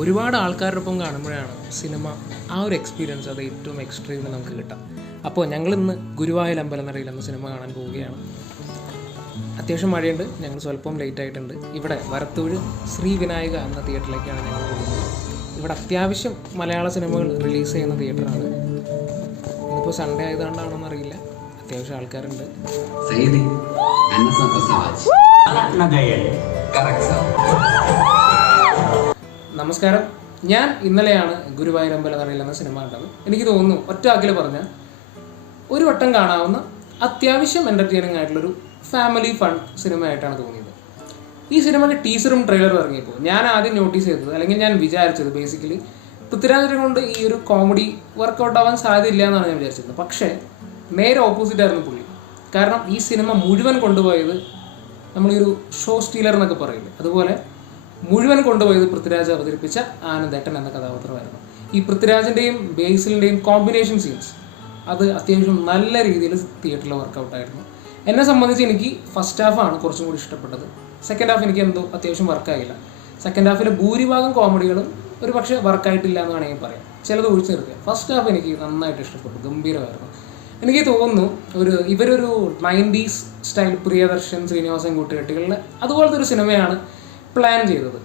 ഒരുപാട് ആൾക്കാരുടെ ഒപ്പം കാണുമ്പോഴാണ് സിനിമ ആ ഒരു എക്സ്പീരിയൻസ് അത് ഏറ്റവും എക്സ്ട്രീമിൽ നമുക്ക് കിട്ടാം. അപ്പോൾ ഞങ്ങളിന്ന് ഗുരുവായൂർ അമ്പലനടയിൽ എന്ന സിനിമ കാണാൻ പോവുകയാണ്. അത്യാവശ്യം മഴയുണ്ട്, ഞങ്ങൾ സ്വല്പം ലേറ്റ് ആയിട്ടുണ്ട്. ഇവിടെ വരത്തൂര് ശ്രീ വിനായക എന്ന തിയേറ്ററിലേക്കാണ് ഞങ്ങൾ പോകുന്നത്. ഇവിടെ അത്യാവശ്യം മലയാള സിനിമകൾ റിലീസ് ചെയ്യുന്ന തിയേറ്ററാണ്. ഇന്നിപ്പോൾ സൺഡേ ആയതുകൊണ്ടാണോന്ന് അറിയില്ല, അത്യാവശ്യം ആൾക്കാരുണ്ട്. നമസ്കാരം. ഞാൻ ഇന്നലെയാണ് ഗുരുവായൂർ അമ്പലനടയിൽ എന്ന സിനിമ കണ്ടത്. എനിക്ക് തോന്നുന്നു ഒറ്റ വാക്കിൽ പറഞ്ഞാൽ ഒരു വട്ടം കാണാവുന്ന അത്യാവശ്യം എൻ്റർടൈനിങ് ആയിട്ടുള്ളൊരു ഫാമിലി ഫൺ സിനിമയായിട്ടാണ് തോന്നിയത്. ഈ സിനിമയുടെ ടീസറും ട്രെയിലറും ഇറങ്ങിയപ്പോൾ ഞാൻ ആദ്യം നോട്ടീസ് ചെയ്തത്, അല്ലെങ്കിൽ ഞാൻ വിചാരിച്ചത്, ബേസിക്കലി പൃഥ്വിരാജിനെ കൊണ്ട് ഈ ഒരു കോമഡി വർക്കൗട്ട് ആവാൻ സാധ്യതയില്ല എന്നാണ് ഞാൻ വിചാരിച്ചത്. പക്ഷേ നേരെ ഓപ്പോസിറ്റ് ആയിരുന്നു പുള്ളി. കാരണം ഈ സിനിമ മുഴുവൻ കൊണ്ടുപോയത് നമ്മളൊരു ഷോ സ്റ്റീലർ എന്നൊക്കെ പറയില്ലേ, അതുപോലെ മുഴുവൻ കൊണ്ടുപോയത് പൃഥ്വിരാജ് അവതരിപ്പിച്ച ആനന്ദേട്ടൻ എന്ന കഥാപാത്രമായിരുന്നു. ഈ പൃഥ്വിരാജിൻ്റെയും ബേസിലിൻ്റെയും കോമ്പിനേഷൻ സീൻസ് അത് അത്യാവശ്യം നല്ല രീതിയിൽ തിയേറ്ററിൽ വർക്കൗട്ടായിരുന്നു. എന്നെ സംബന്ധിച്ച് എനിക്ക് ഫസ്റ്റ് ഹാഫാണ് കുറച്ചും കൂടി ഇഷ്ടപ്പെട്ടത്. സെക്കൻഡ് ഹാഫ് എനിക്ക് എന്തോ അത്യാവശ്യം വർക്കായില്ല. സെക്കൻഡ് ഹാഫിലെ ഭൂരിഭാഗം കോമഡികളും ഒരു പക്ഷേ വർക്കായിട്ടില്ല എന്ന് വേണമെങ്കിൽ പറയാം, ചിലത് ഒഴിച്ചു നിർത്തുക. ഫസ്റ്റ് ഹാഫ് എനിക്ക് നന്നായിട്ട് ഇഷ്ടപ്പെട്ടു, ഗംഭീരമായിരുന്നു. എനിക്ക് തോന്നുന്നു ഇവരൊരു 90s സ്റ്റൈൽ പ്രിയദർശൻ, ശ്രീനിവാസൻ കൂട്ടുകെട്ടുകളിലെ അതുപോലത്തെ ഒരു സിനിമയാണ് പ്ലാൻ ചെയ്തത്,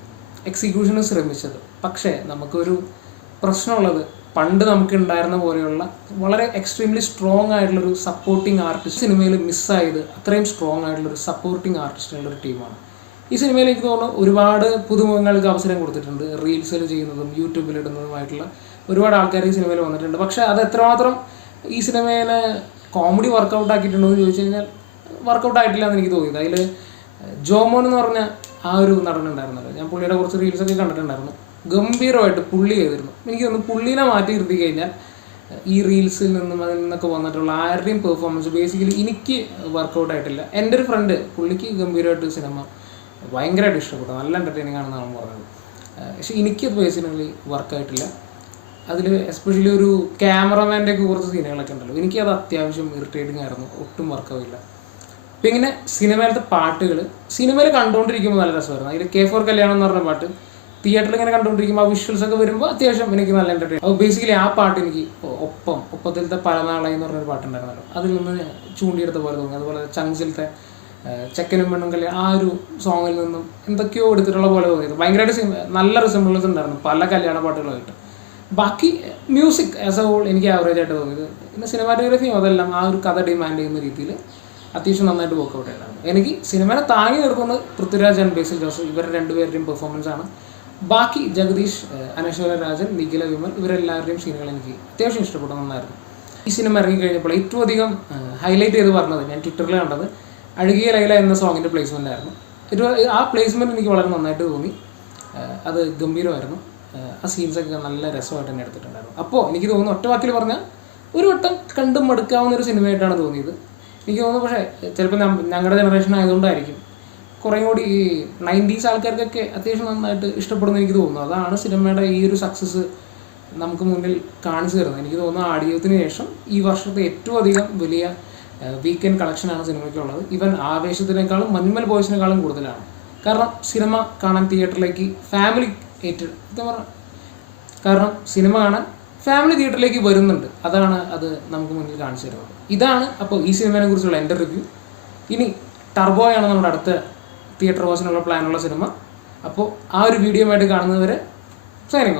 എക്സിക്യൂഷന് ശ്രമിച്ചത്. പക്ഷേ നമുക്കൊരു പ്രശ്നമുള്ളത്, പണ്ട് നമുക്ക് ഉണ്ടായിരുന്ന പോലെയുള്ള വളരെ എക്സ്ട്രീംലി സ്ട്രോങ് ആയിട്ടുള്ളൊരു സപ്പോർട്ടിങ് ആർട്ടിസ്റ്റ് സിനിമയിൽ മിസ്സായത് അത്രയും സ്ട്രോങ് ആയിട്ടുള്ളൊരു സപ്പോർട്ടിങ് ആർട്ടിസ്റ്റുള്ളൊരു ടീമാണ്. ഈ സിനിമയിൽ എനിക്ക് തോന്നുന്നു ഒരുപാട് പുതുമുഖങ്ങൾക്ക് അവസരം കൊടുത്തിട്ടുണ്ട്. റീൽസിൽ ചെയ്യുന്നതും യൂട്യൂബിൽ ഇടുന്നതുമായിട്ടുള്ള ഒരുപാട് ആൾക്കാർ ഈ സിനിമയിൽ വന്നിട്ടുണ്ട്. പക്ഷേ അത് എത്രമാത്രം ഈ സിനിമേനെ കോമഡി വർക്കൗട്ട് ആക്കിയിട്ടുണ്ടോ എന്ന് ചോദിച്ചു കഴിഞ്ഞാൽ വർക്കൗട്ട് ആയിട്ടില്ല എന്ന് എനിക്ക് തോന്നിയത്. അതിൽ ജോമോൻ എന്ന് പറഞ്ഞ ആ ഒരു നടനുണ്ടായിരുന്നല്ലോ, ഞാൻ പുള്ളിയുടെ കുറച്ച് റീൽസൊക്കെ കണ്ടിട്ടുണ്ടായിരുന്നു. ഗംഭീരമായിട്ട് പുള്ളി ചെയ്തിരുന്നു. എനിക്ക് തോന്നുന്നു പുള്ളീനെ മാറ്റി നിർത്തി കഴിഞ്ഞാൽ ഈ റീൽസിൽ നിന്നും അതിൽ നിന്നൊക്കെ വന്നിട്ടുള്ള ആരുടെയും പെർഫോമൻസ് ബേസിക്കലി എനിക്ക് വർക്കൗട്ട് ആയിട്ടില്ല. എൻ്റെ ഒരു ഫ്രണ്ട്, പുള്ളിക്ക് ഗംഭീരമായിട്ട് സിനിമ ഭയങ്കരമായിട്ട് ഇഷ്ടപ്പെട്ടു, നല്ല എൻ്റർടൈനിങ് ആണെന്നാണ് പറഞ്ഞത്. പക്ഷേ എനിക്കത് പേഴ്സണലി വർക്കായിട്ടില്ല. അതിൽ എസ്പെഷ്യലി ഒരു ക്യാമറമാൻ്റെ ഒക്കെ കുറച്ച് സീനുകളൊക്കെ ഉണ്ടല്ലോ, എനിക്കത് അത്യാവശ്യം ഇറിറ്റേറ്റിംഗ് ആയിരുന്നു, ഒട്ടും വർക്കാവില്ല. അപ്പം ഇങ്ങനെ സിനിമയിലത്തെ പാട്ടുകൾ സിനിമയിൽ കണ്ടുകൊണ്ടിരിക്കുമ്പോൾ നല്ല രസമായിരുന്നു. അതിൽ കെ ഫോർ കല്യാണം എന്ന് പറഞ്ഞ പാട്ട് തിയേറ്ററിൽ ഇങ്ങനെ കണ്ടുകൊണ്ടിരിക്കുമ്പോൾ ആ വിഷ്വൽസ് ഒക്കെ വരുമ്പോൾ അത്യാവശ്യം എനിക്ക് നല്ല എൻ്റർടൈൻ. അപ്പോൾ ബേസിക്കലി ആ പാട്ട് എനിക്ക് ഒപ്പത്തിലത്തെ പരനാളായി എന്ന് പറഞ്ഞൊരു പാട്ടുണ്ടായിരുന്നല്ലോ, അതിൽ നിന്ന് ചൂണ്ടിയെടുത്ത പോലെ തോന്നി. അതുപോലെ ചങ്സിലത്തെ ചെക്കനും പെണ്ണും കല്യാണം ആ ഒരു സോങ്ങിൽ നിന്നും എന്തൊക്കെയോ എടുത്തിട്ടുള്ള പോലെ തോന്നിയത്. ഭയങ്കരമായിട്ട് നല്ല റിസംബ്ലൻസ് ഉണ്ടായിരുന്നു പല കല്യാണ പാട്ടുകളായിട്ട്. ബാക്കി മ്യൂസിക് ആസ് എ ഹോൾ എനിക്ക് ആവറേജ് ആയിട്ട് തോന്നിയത്. പിന്നെ സിനിമാറ്റോഗ്രഫിയും അതെല്ലാം ആ ഒരു കഥ ഡിമാൻഡ് ചെയ്യുന്ന രീതിയിൽ അത്യാവശ്യം നന്നായിട്ട് വർക്കൗട്ട് ആയിരുന്നു. എനിക്ക് സിനിമയെ താങ്ങി നിർത്തുന്നത് പൃഥ്വിരാജ് ആൻഡ് ബേസിൽ ജോസഫ്, ഇവരുടെ രണ്ടുപേരുടെയും പെർഫോമൻസ് ആണ്. ബാക്കി ജഗദീഷ്, അനശ്വര രാജൻ, നിഖില വിമൽ, ഇവരെല്ലാവരുടെയും സീനുകൾ എനിക്ക് അത്യാവശ്യം ഇഷ്ടപ്പെട്ടു, നന്നായിരുന്നു. ഈ സിനിമ ഇറങ്ങിക്കഴിഞ്ഞപ്പോൾ ഏറ്റവും അധികം ഹൈലൈറ്റ് ചെയ്ത് പറഞ്ഞത്, ഞാൻ ട്വിറ്ററിൽ കണ്ടത്, അഴുകിയ ലൈല എന്ന സോങ്ങിൻ്റെ പ്ലേസ്മെൻ്റ് ആയിരുന്നു. ആ പ്ലേസ്മെൻറ്റ് എനിക്ക് വളരെ നന്നായിട്ട് തോന്നി, അത് ഗംഭീരമായിരുന്നു. ആ സീൻസൊക്കെ നല്ല രസമായിട്ട് തന്നെ എടുത്തിട്ടുണ്ടായിരുന്നു. അപ്പോൾ എനിക്ക് തോന്നുന്നു ഒറ്റ വാക്കിൽ പറഞ്ഞാൽ ഒരു വട്ടം കണ്ടും മടുക്കാവുന്ന ഒരു സിനിമയായിട്ടാണ് തോന്നിയത് എനിക്ക് തോന്നുന്നു. പക്ഷേ ചിലപ്പോൾ ഞങ്ങളുടെ ജനറേഷൻ ആയതുകൊണ്ടായിരിക്കും കുറേ കൂടി ഈ 90s ആൾക്കാർക്കൊക്കെ അത്യാവശ്യം നന്നായിട്ട് ഇഷ്ടപ്പെടുന്നു എനിക്ക് തോന്നുന്നു. അതാണ് സിനിമയുടെ ഈ ഒരു സക്സസ് നമുക്ക് മുന്നിൽ കാണിച്ചു തരുന്നത്. എനിക്ക് തോന്നുന്നു ആടിയോത്തിന് ശേഷം ഈ വർഷത്തെ ഏറ്റവും അധികം വലിയ വീക്കെൻഡ് കളക്ഷനാണ് സിനിമയ്ക്കുള്ളത്. ഈവൻ ആവേശത്തിനേക്കാളും മഞ്ഞുമൽ ബോയ്സിനേക്കാളും കൂടുതലാണ്. കാരണം സിനിമ കാണാൻ തിയേറ്ററിലേക്ക് ഫാമിലി കാരണം സിനിമ കാണാൻ ഫാമിലി തിയേറ്ററിലേക്ക് വരുന്നുണ്ട്. അതാണ് അത് നമുക്ക് മുന്നിൽ കാണിച്ചു തരുന്നത്. ഇതാണ് അപ്പോൾ ഈ സിനിമയെ കുറിച്ചുള്ള എൻ്റെ റിവ്യൂ. ഇനി ടർബോയാണ് നമ്മുടെ അടുത്ത തിയേറ്റർ വാസിനുള്ള പ്ലാനുള്ള സിനിമ. അപ്പോൾ ആ ഒരു വീഡിയോ ആയിട്ട് കാണുന്നവരെ സൈനിങ് ഓഫ്.